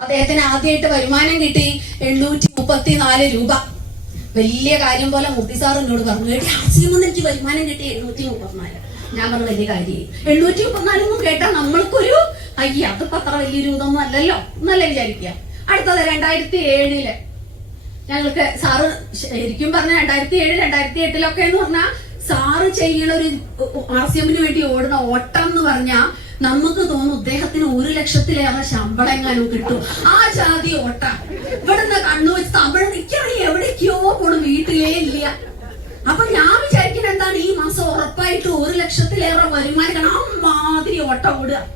അദ്ദേഹത്തിന് ആദ്യമായിട്ട് വരുമാനം കിട്ടി എണ്ണൂറ്റി മുപ്പത്തി നാല് രൂപ. വലിയ കാര്യം പോലെ മുത്തി സാർ എന്നോട് പറഞ്ഞു എടി ആർസിയെന്ന് എനിക്ക് വരുമാനം കിട്ടി എണ്ണൂറ്റി മുപ്പത്തിനാല്. ഞാൻ പറഞ്ഞു വലിയ കാര്യം എണ്ണൂറ്റി മുപ്പത്തിനാലൊന്നും കേട്ടാ നമ്മൾക്കൊരു അയ്യ അതിപ്പോ അത്ര വലിയ രൂപമൊന്നും അല്ലല്ലോ? എന്നല്ലേ വിചാരിക്കുക. അടുത്തത് രണ്ടായിരത്തി ഏഴിൽ ഞങ്ങൾക്ക് സാറ് ശരിക്കും പറഞ്ഞ രണ്ടായിരത്തി ഏഴ് രണ്ടായിരത്തി എട്ടിലൊക്കെ എന്ന് പറഞ്ഞാൽ സാറ് ചെയ്യണ ഒരു ആർ സി എമ്മിന് വേണ്ടി ഓടുന്ന ഓട്ടം എന്ന് പറഞ്ഞാൽ നമുക്ക് തോന്നും അദ്ദേഹത്തിന് ഒരു ലക്ഷത്തിലേറെ ശമ്പളം എങ്ങാനും കിട്ടും. ആ ജാതി ഓട്ട. ഇവിടുന്ന് കണ്ണു വെച്ച് തമിഴ് എനിക്കറിയാം എവിടേക്കോ പോണു വീട്ടിലേ ഇല്ല. അപ്പൊ ഞാൻ വിചാരിക്കുന്നത് എന്താണ് ഈ മാസം ഉറപ്പായിട്ട് ഒരു ലക്ഷത്തിലേറെ വരുമാനം അമ്മാതിരി ഓട്ട ഓടുക.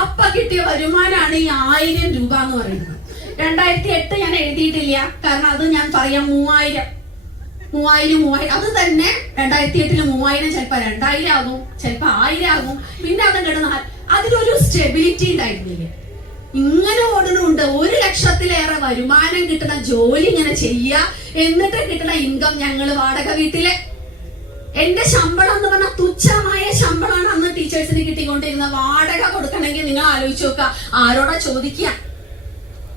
അപ്പൊ കിട്ടിയ വരുമാനമാണ് ഈ ആയിരം രൂപ എന്ന് പറയുന്നത്. രണ്ടായിരത്തി എട്ട് ഞാൻ എഴുതിയിട്ടില്ല. കാരണം അത് ഞാൻ പറയാം മൂവായിരം. മൂവായിരം മൂവായിരം. അത് തന്നെ രണ്ടായിരത്തി എട്ടിൽ മൂവായിരം ചിലപ്പോ രണ്ടായിരം ആകും ചിലപ്പോ ആയിരം ആകും. പിന്നെ അത് കിടന്ന അതിലൊരു സ്റ്റെബിലിറ്റി ഉണ്ടായിരുന്നില്ല. ഇങ്ങനെ ഓടണുണ്ട്. ഒരു ലക്ഷത്തിലേറെ വരുമാനം കിട്ടുന്ന ജോലി ഇങ്ങനെ ചെയ്യുക എന്നിട്ട് കിട്ടുന്ന ഇൻകം ഞങ്ങൾ വാടക വീട്ടിലെ. എന്റെ ശമ്പളം എന്ന് പറഞ്ഞാൽ തുച്ഛമായ ശമ്പളമാണ് അന്ന് ടീച്ചേഴ്സിന് കിട്ടിക്കൊണ്ടിരുന്നത്. വാടക കൊടുക്കണമെങ്കിൽ നിങ്ങൾ ആലോചിച്ച് നോക്കുക. ആരോടാ ചോദിക്കുക?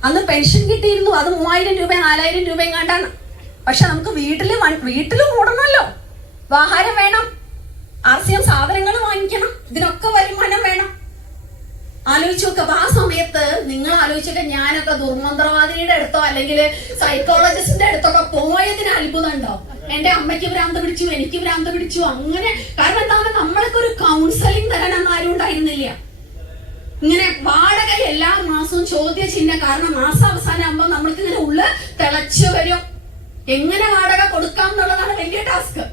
അന്ന് പെൻഷൻ കിട്ടിയിരുന്നു. അത് മൂവായിരം രൂപ നാലായിരം രൂപ എങ്ങാണ്ടാണ്. പക്ഷെ നമുക്ക് വീട്ടിൽ വീട്ടിലും ഓടണമല്ലോ. ആഹാരം വേണം. ആർ സി എം സാധനങ്ങൾ വാങ്ങിക്കണം. ഇതിനൊക്കെ വരുമാനം വേണം. ആലോചിച്ച് നോക്കുക അപ്പൊ ആ സമയത്ത് നിങ്ങൾ ആലോചിച്ചൊക്കെ ഞാനൊക്കെ ദുർമന്ത്രവാദിനിയുടെ അടുത്തോ അല്ലെങ്കിൽ സൈക്കോളജിസ്റ്റിന്റെ അടുത്തൊക്കെ പോയതിന് അത്ഭുതം ഉണ്ടോ എന്റെ അമ്മയ്ക്ക് ഭ്രാന്ത് പിടിച്ചു എനിക്ക് ഭ്രാന്ത് പിടിച്ചു അങ്ങനെ. കാരണം എന്താണ്? നമ്മളൊക്കെ ഒരു കൗൺസിലിംഗ് തരാനൊന്നും ആരും ഉണ്ടായിരുന്നില്ല. ഇങ്ങനെ വാടക എല്ലാ മാസവും ചോദ്യ ചിഹ്നം കാരണം മാസാവസാനം ആകുമ്പോ നമ്മൾക്ക് ഇങ്ങനെ ഉള്ള തിളച്ചു വരും. എങ്ങനെ വാടക കൊടുക്കാം എന്നുള്ളതാണ് വലിയ ടാസ്ക്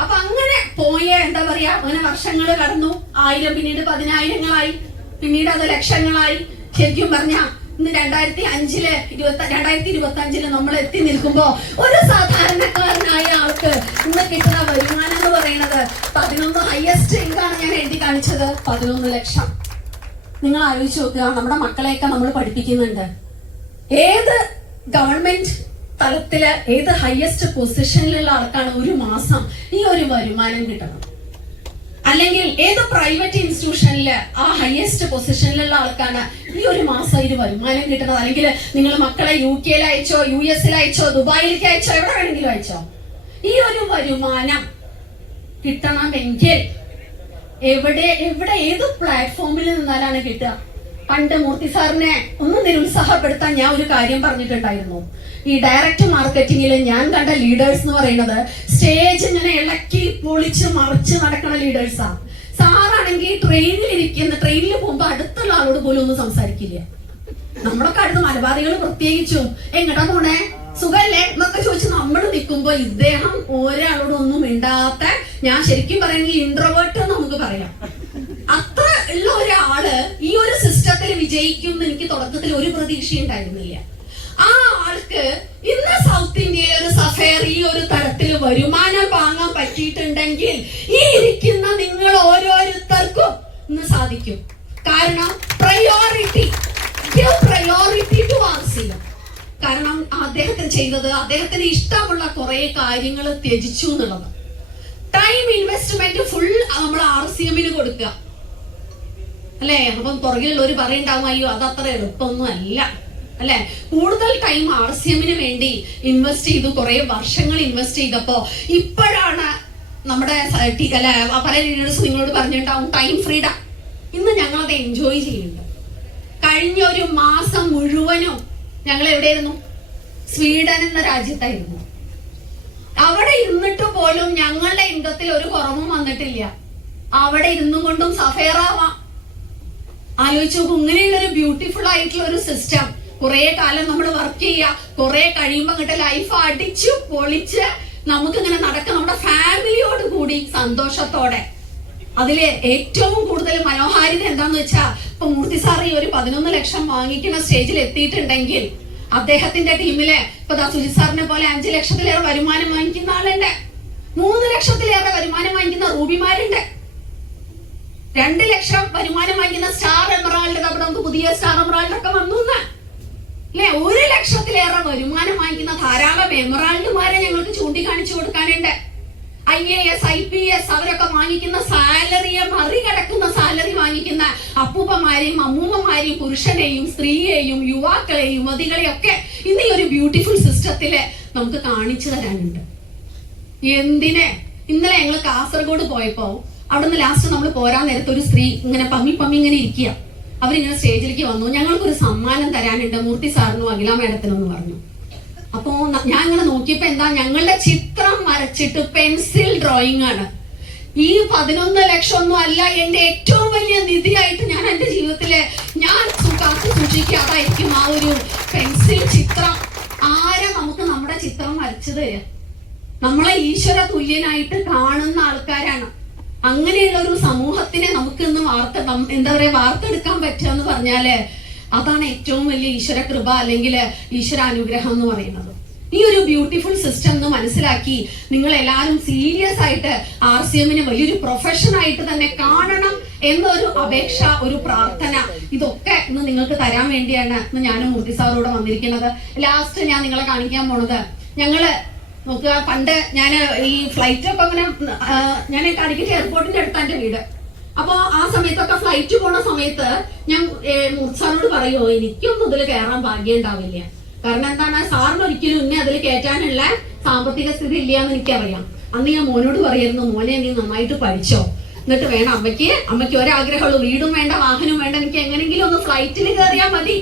അപ്പൊ അങ്ങനെ പോയ എന്താ പറയാ അങ്ങനെ വർഷങ്ങൾ കടന്നു. ആയിരം പിന്നീട് പതിനായിരങ്ങളായി. പിന്നീട് അത് ലക്ഷങ്ങളായി ശരിക്കും പറഞ്ഞ ഇന്ന് രണ്ടായിരത്തി അഞ്ചിൽ ഇരുപത്തി രണ്ടായിരത്തി ഇരുപത്തി അഞ്ചിൽ നമ്മൾ എത്തി നിൽക്കുമ്പോ ഒരു സാധാരണക്കാരനായ ആൾക്ക് ഇന്ന് കിട്ടുന്ന വരുമാനം എന്ന് പറയുന്നത് പതിനൊന്ന് ഹയസ്റ്റ് ഇൻകാണ് ഞാൻ എഴുതി കാണിച്ചത്. പതിനൊന്ന് ലക്ഷം. നിങ്ങൾ ആലോചിച്ച് നോക്കുക നമ്മുടെ മക്കളെയൊക്കെ നമ്മൾ പഠിപ്പിക്കുന്നുണ്ട്. ഏത് ഗവൺമെന്റ് തലത്തിൽ ഏത് ഹയസ്റ്റ് പൊസിഷനിലുള്ള ആൾക്കാണ് ഒരു മാസം ഈ ഒരു വരുമാനം കിട്ടുന്നത് അല്ലെങ്കിൽ ഏത് പ്രൈവറ്റ് ഇൻസ്റ്റിറ്റ്യൂഷനിൽ ആ ഹയസ്റ്റ് പൊസിഷനിലുള്ള ആൾക്കാണ്? ഈ ഒരു മാസം ഇത് വരുമാനം കിട്ടുന്നത്. അല്ലെങ്കിൽ നിങ്ങൾ മക്കളെ യു കെയിൽ അയച്ചോ യു എസിൽ അയച്ചോ ദുബായിലേക്ക് അയച്ചോ എവിടെ വേണമെങ്കിലും അയച്ചോ? ഈ ഒരു വരുമാനം കിട്ടണമെങ്കിൽ എവിടെ എവിടെ ഏത് പ്ലാറ്റ്ഫോമിൽ നിന്നാലാണ് കിട്ടുക? പണ്ട് മൂർത്തി സാറിനെ ഒന്ന് നിരുത്സാഹപ്പെടുത്താൻ ഞാൻ ഒരു കാര്യം പറഞ്ഞിട്ടുണ്ടായിരുന്നു. ഈ ഡയറക്റ്റ് മാർക്കറ്റിംഗിൽ ഞാൻ കണ്ട ലീഡേഴ്സ് എന്ന് പറയുന്നത് സ്റ്റേജ് ഇങ്ങനെ ഇളക്കി പൊളിച്ച് മറിച്ച് നടക്കുന്ന ലീഡേഴ്സാ സാറാണെങ്കിൽ ട്രെയിനിൽ ഇരിക്കുന്ന ട്രെയിനിൽ പോകുമ്പോൾ അടുത്തുള്ള ആളോട് പോലും ഒന്നും സംസാരിക്കില്ല. നമ്മളൊക്കെ അടുത്ത് മലബാറികൾ പ്രത്യേകിച്ചും എങ്ങടാ പോണേ? സുഖല്ലേ? എന്നൊക്കെ ചോദിച്ച് നമ്മൾ നിൽക്കുമ്പോൾ ഇദ്ദേഹം ഒരാളോട് ഒന്നും മിണ്ടാത്ത ഞാൻ ശരിക്കും പറയുന്നത് ഇൻട്രോവേർട്ട് നമുക്ക് പറയാം. അത്ര ഉള്ള ഒരാൾ ഈ ഒരു സിസ്റ്റത്തിൽ വിജയിക്കും എന്ന് എനിക്ക് തുടക്കത്തിൽ ഒരു പ്രതീക്ഷ ഉണ്ടായിരുന്നില്ല. ആ ആൾക്ക് ഇന്ന് സൗത്ത് ഇന്ത്യയിലെ ഒരു സഫയർ ഈ ഒരു തരത്തിൽ വരുമാനം വാങ്ങാൻ പറ്റിയിട്ടുണ്ടെങ്കിൽ ഈ ഇരിക്കുന്ന നിങ്ങൾ ഓരോരുത്തർക്കും ഇന്ന് സാധിക്കും. കാരണം പ്രയോറിറ്റി പ്രയോറിറ്റി ടു ആർസിയം കാരണം അദ്ദേഹത്തിന് ചെയ്തത് അദ്ദേഹത്തിന് ഇഷ്ടമുള്ള കുറെ കാര്യങ്ങൾ ത്യജിച്ചു എന്നുള്ളത്. ടൈം ഇൻവെസ്റ്റ്മെന്റ് ഫുൾ നമ്മൾ ആർ സി എമ്മിന് കൊടുക്കുക. അല്ലേ? അപ്പം പുറകിലുള്ളവർ പറയുണ്ടാവും അയ്യോ അത് അത്ര എളുപ്പമൊന്നും അല്ല? അല്ലെ കൂടുതൽ ടൈം ആർ സി എമ്മിന് വേണ്ടി ഇൻവെസ്റ്റ് ചെയ്തു കുറെ വർഷങ്ങൾ ഇൻവെസ്റ്റ് ചെയ്തപ്പോ ഇപ്പോഴാണ് നമ്മുടെ അല്ലെ പല ലീഡേഴ്സ് നിങ്ങളോട് പറഞ്ഞിട്ടുണ്ടാവും ടൈം ഫ്രീഡം ഇന്ന് ഞങ്ങൾ അത് എൻജോയ് ചെയ്യുന്നുണ്ട്. കഴിഞ്ഞ ഒരു മാസം മുഴുവനും ഞങ്ങൾ എവിടെയായിരുന്നു? സ്വീഡൻ എന്ന രാജ്യത്തായിരുന്നു. അവിടെ ഇരുന്നിട്ട് പോലും ഞങ്ങളുടെ ഇൻകത്തിൽ ഒരു കുറവും വന്നിട്ടില്ല. അവിടെ ഇരുന്നും കൊണ്ടും സഫേറാവാം. ആലോചിച്ച് നോക്കും ഇങ്ങനെയുള്ള ഒരു ബ്യൂട്ടിഫുൾ ആയിട്ടുള്ള ഒരു സിസ്റ്റം കുറെ കാലം നമ്മൾ വർക്ക് ചെയ്യുക കുറെ കഴിയുമ്പോൾ അങ്ങോട്ട് ലൈഫ് അടിച്ചു പൊളിച്ച് നമുക്ക് ഇങ്ങനെ നടക്കാം. നമ്മുടെ ഫാമിലിയോട് കൂടി സന്തോഷത്തോടെ. അതിൽ ഏറ്റവും കൂടുതൽ മനോഹാരിത എന്താന്ന് വെച്ചാ ഇപ്പൊ മൂർത്തി സാർ ഈ ഒരു പതിനൊന്ന് ലക്ഷം വാങ്ങിക്കുന്ന സ്റ്റേജിൽ എത്തിയിട്ടുണ്ടെങ്കിൽ അദ്ദേഹത്തിന്റെ ടീമിൽ ഇപ്പൊ സുജി സാറിനെ പോലെ അഞ്ചു ലക്ഷത്തിലേറെ വരുമാനം വാങ്ങിക്കുന്ന ആളുണ്ട്. മൂന്ന് ലക്ഷത്തിലേറെ വരുമാനം വാങ്ങിക്കുന്ന റൂബിമാരുണ്ട്. രണ്ട് ലക്ഷം വരുമാനം വാങ്ങിക്കുന്ന സ്റ്റാർ എമറാൾഡ് അവിടെ നമുക്ക് പുതിയ സ്റ്റാർ എമറാൾഡ് ഒക്കെ വന്നു എന്ന്. അല്ലെ ഒരു ലക്ഷത്തിലേറെ വരുമാനം വാങ്ങിക്കുന്ന ധാരാളം എമറാൾഡുമാരെ ഞങ്ങൾക്ക് ചൂണ്ടിക്കാണിച്ചു കൊടുക്കാനുണ്ട്. I A S I P S അവരൊക്കെ വാങ്ങിക്കുന്ന സാലറിയെ മറികടക്കുന്ന സാലറി വാങ്ങിക്കുന്ന അപ്പൂപ്പന്മാരെയും അമ്മൂമ്മമാരെയും പുരുഷനെയും സ്ത്രീയെയും യുവാക്കളെയും യുവതികളെയും ഒക്കെ ഇന്ന് ഈ ഒരു ബ്യൂട്ടിഫുൾ സിസ്റ്റത്തിൽ നമുക്ക് കാണിച്ചു തരാനുണ്ട്. എന്തിനെ? ഇന്നലെ ഞങ്ങൾ കാസർഗോഡ് പോയപ്പോ അവിടുന്ന് ലാസ്റ്റ് നമ്മൾ പോരാൻ നേരത്തെ ഒരു സ്ത്രീ ഇങ്ങനെ പമ്മി പമ്മി ഇങ്ങനെ ഇരിക്കുക. അവരിങ്ങനെ സ്റ്റേജിലേക്ക് വന്നു. ഞങ്ങൾക്കൊരു സമ്മാനം തരാനുണ്ട് മൂർത്തി സാറിനും അഖില മേഡത്തിനും എന്ന് പറഞ്ഞു. അപ്പോ ഞാൻ ഇങ്ങനെ നോക്കിയപ്പോ എന്താ ഞങ്ങളുടെ ചിത്രം വരച്ചിട്ട് പെൻസിൽ ഡ്രോയിങ് ആണ്. ഈ പതിനൊന്ന് ലക്ഷം ഒന്നും അല്ല എന്റെ ഏറ്റവും വലിയ നിധിയായിട്ട് ഞാൻ എന്റെ ജീവിതത്തിലെ ഞാൻ കാത്തു സൂക്ഷിക്കുക. അതായിരിക്കും ആ ഒരു പെൻസിൽ ചിത്രം. ആരെ നമുക്ക് നമ്മുടെ ചിത്രം വരച്ചു തരിക നമ്മളെ ഈശ്വര തുല്യനായിട്ട് കാണുന്ന ആൾക്കാരാണ്. അങ്ങനെയുള്ള ഒരു സമൂഹത്തിനെ നമുക്ക് ഇന്ന് വാർത്ത എന്താ പറയാ വാർത്തെടുക്കാൻ പറ്റുക എന്ന് പറഞ്ഞാൽ അതാണ് ഏറ്റവും വലിയ ഈശ്വര കൃപ അല്ലെങ്കിൽ ഈശ്വര അനുഗ്രഹം എന്ന് പറയുന്നത്. ഈ ഒരു ബ്യൂട്ടിഫുൾ സിസ്റ്റം എന്ന് മനസ്സിലാക്കി നിങ്ങൾ എല്ലാവരും സീരിയസ് ആയിട്ട് ആർ സി എമ്മിനെ വലിയൊരു പ്രൊഫഷൻ ആയിട്ട് തന്നെ കാണണം എന്നൊരു അപേക്ഷ ഒരു പ്രാർത്ഥന. ഇതൊക്കെ ഇന്ന് നിങ്ങൾക്ക് തരാൻ വേണ്ടിയാണ് ഇന്ന് ഞാനും മൂർത്തി സാറോട് വന്നിരിക്കുന്നത്. ലാസ്റ്റ് ഞാൻ നിങ്ങളെ കാണിക്കാൻ പോണത്. ഞങ്ങൾ നോക്കുക പണ്ട് ഞാൻ ഈ ഫ്ലൈറ്റ് ഒക്കെ അങ്ങനെ ഞാൻ കാലിക്കറ്റ് എയർപോർട്ടിന്റെ അടുത്താണ് എന്റെ വീട്. അപ്പൊ ആ സമയത്തൊക്കെ ഫ്ലൈറ്റ് പോണ സമയത്ത് ഞാൻ മുർസാറിനോട് പറയുമോ എനിക്കൊന്നും ഇതിൽ കയറാൻ ഭാഗ്യം ഉണ്ടാവില്ല. കാരണം എന്താണ് സാറിന് ഒരിക്കലും എന്നെ അതിൽ കയറ്റാനുള്ള സാമ്പത്തിക സ്ഥിതി ഇല്ല എന്ന് എനിക്കറിയാം. അന്ന് ഞാൻ മോനോട് പറയായിരുന്നു മോനെ നീ നന്നായിട്ട് പഠിച്ചോ. എന്നിട്ട് വേണം അമ്മയ്ക്ക് അമ്മയ്ക്ക് ഒരാഗ്രഹമുള്ളൂ. വീടും വേണ്ട വാഹനവും വേണ്ട എനിക്ക് എങ്ങനെങ്കിലും ഒന്ന് ഫ്ലൈറ്റിൽ കയറിയാൽ മതി.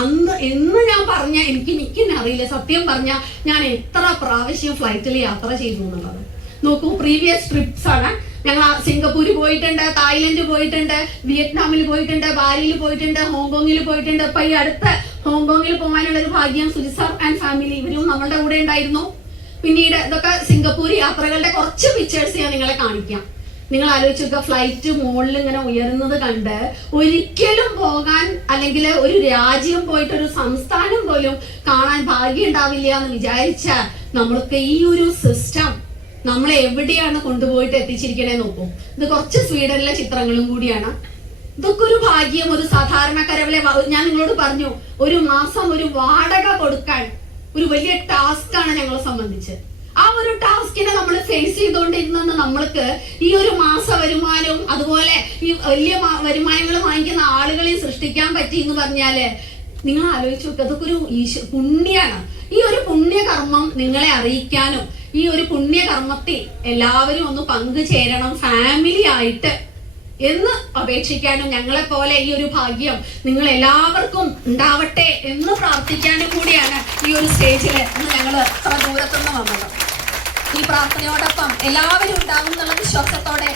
അന്ന് എന്ന് ഞാൻ പറഞ്ഞ എനിക്ക് എനിക്കെന്നെ അറിയില്ല. സത്യം പറഞ്ഞ ഞാൻ എത്ര പ്രാവശ്യം ഫ്ലൈറ്റിൽ യാത്ര ചെയ്തു എന്നുള്ളത്. നോക്കൂ പ്രീവിയസ് ട്രിപ്സ് ആണ്. ഞങ്ങൾ സിംഗപ്പൂര് പോയിട്ടുണ്ട് തായ്ലൻഡ് പോയിട്ടുണ്ട് വിയറ്റ്നാമിൽ പോയിട്ടുണ്ട് ബാലിയിൽ പോയിട്ടുണ്ട് ഹോങ്കോങ്ങിൽ പോയിട്ടുണ്ട്. ഇപ്പൊ ഈ അടുത്ത ഹോങ്കോങ്ങിൽ പോകാനുള്ള ഒരു ഭാഗ്യം സുജിസർ ആൻഡ് ഫാമിലി ഇവരും നമ്മളുടെ കൂടെ ഉണ്ടായിരുന്നു. പിന്നീട് ഇതൊക്കെ സിംഗപ്പൂർ യാത്രകളുടെ കുറച്ച് പിക്ചേഴ്സ് ഞാൻ നിങ്ങളെ കാണിക്കാം. നിങ്ങൾ ആലോചിച്ച് നോക്കുക ഫ്ലൈറ്റ് മുകളിൽ ഇങ്ങനെ ഉയരുന്നത് കണ്ട് ഒരിക്കലും പോകാൻ അല്ലെങ്കിൽ ഒരു രാജ്യം പോയിട്ട് ഒരു സംസ്ഥാനം പോലും കാണാൻ ഭാഗ്യം ഉണ്ടാവില്ല എന്ന് വിചാരിച്ച നമ്മൾക്ക് ഈ ഒരു സിസ്റ്റം നമ്മൾ എവിടെയാണ് കൊണ്ടുപോയിട്ട് എത്തിച്ചിരിക്കണേ നോക്കും. ഇത് കുറച്ച് സ്വീഡനിലെ ചിത്രങ്ങളും കൂടിയാണ്. ഇതൊക്കെ ഒരു ഭാഗ്യം ഒരു സാധാരണക്കാരവളെ ഞാൻ നിങ്ങളോട് പറഞ്ഞു ഒരു മാസം ഒരു വാടക കൊടുക്കാൻ ഒരു വലിയ ടാസ്ക് ആണ് ഞങ്ങളെ സംബന്ധിച്ച്. ആ ഒരു ടാസ്കിനെ നമ്മൾ ഫേസ് ചെയ്തുകൊണ്ടിരുന്ന നമ്മൾക്ക് ഈ ഒരു മാസ വരുമാനവും അതുപോലെ ഈ വലിയ വരുമാനങ്ങൾ വാങ്ങിക്കുന്ന ആളുകളെ സൃഷ്ടിക്കാൻ പറ്റി എന്ന് പറഞ്ഞാൽ നിങ്ങൾ ആലോചിച്ച് അതൊക്കെ ഒരു ഈശ പുണ്യാണ്. ഈ ഒരു പുണ്യകർമ്മം നിങ്ങളെ അറിയിക്കാനും ഈ ഒരു പുണ്യകർമ്മത്തിൽ എല്ലാവരും ഒന്ന് പങ്കുചേരണം ഫാമിലി ആയിട്ട് എന്ന് അപേക്ഷിക്കാനും ഞങ്ങളെ പോലെ ഈ ഒരു ഭാഗ്യം നിങ്ങൾ എല്ലാവർക്കും ഉണ്ടാവട്ടെ എന്ന് പ്രാർത്ഥിക്കാനും കൂടിയാണ് ഈ ഒരു സ്റ്റേജിൽ ഞങ്ങൾ അത്ര ദൂരത്തുനിന്ന് വന്നത്. ഈ പ്രാർത്ഥനയോടൊപ്പം എല്ലാവരും ഉണ്ടാകും എന്നുള്ള വിശ്വാസത്തോടെ.